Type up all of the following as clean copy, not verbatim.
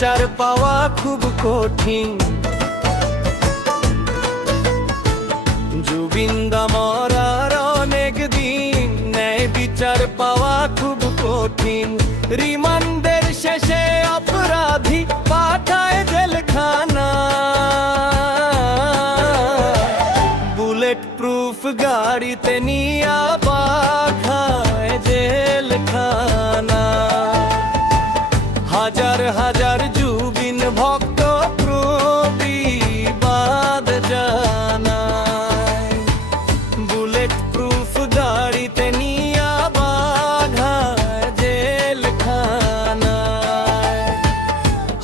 বিচার পাওয়া খুব কঠিন। জুবিন্দা মরার অনেক দিন, ন্যায় বিচার পাওয়া খুব কঠিন। রিমান্ডের শেষে অপরাধী পাঠায় জেলখানা, বুলেট প্রুফ গাড়িতে নিয়া পাঠায় জেলখানা। হাজার হাজার জুবিন ভক্ত প্রতিবাদ জানায়, বুলেট প্রুফ গাড়িতে নিয়া বাঘায় জেলখানায়।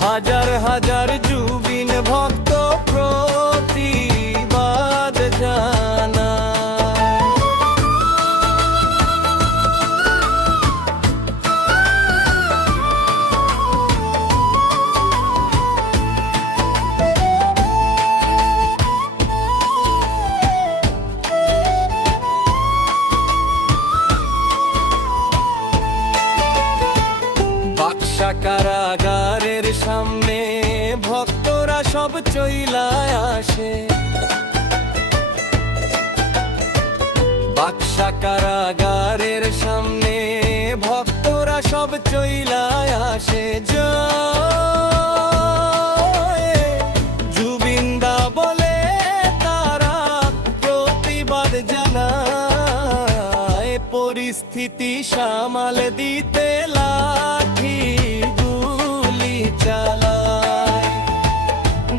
হাজার হাজার জুবিন ভক্ত প্রতিবাদ জানায়। বাক্সা কারাগারের সামনে ভক্তরা সব চইলায় আসে, বাক্সা কারাগারের সামনে ভক্তরা সব চইলায় আসে। জুবিন্দা বলে তারা প্রতিবাদ জানায়, পরিস্থিতি সামাল দিতে লাঠি গুলি চালায়।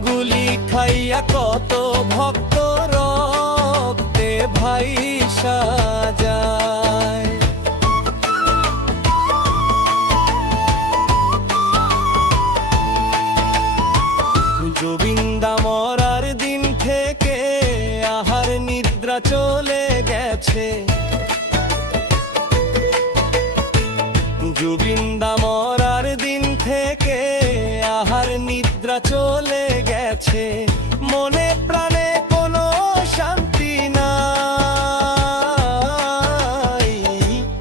গুলি খাইয়া কত ভক্ত রক্তে ভাইসা যায়। জুবিন্দা মরার দিন থেকে আহার নিদ্রা চলে গেছে। জুবিন্দা মরার দিন থেকে আহার নিদ্রা চলে গেছে। মনে প্রাণে কোনো শান্তি নাই,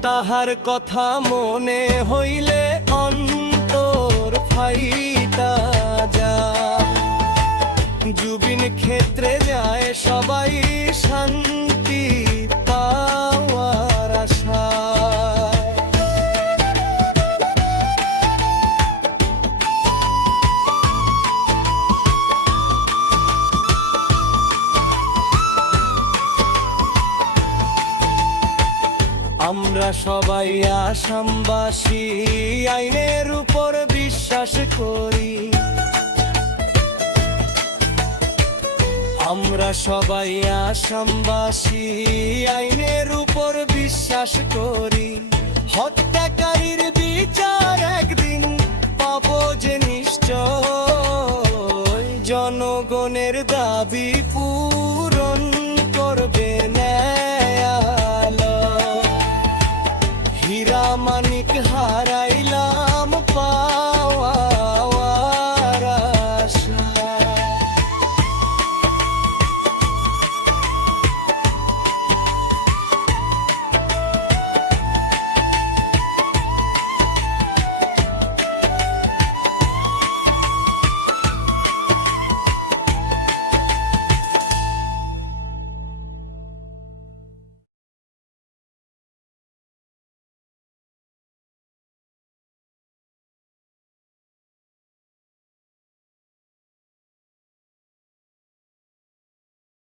তাহার কথা মনে হইলে অন্তর ফাইটা যায়। জুবিন ক্ষেত্রে যায় সবাই শান্তি পাওয়ার আশায়। আমরা সবাই আসামবাসী আইনের উপর বিশ্বাস করি। আমরা সবাই আসামবাসী আইনের উপর বিশ্বাস করি। হত্যাকারীর বিচার একদিন পাবো যে নিশ্চয়, জনগণের দাবি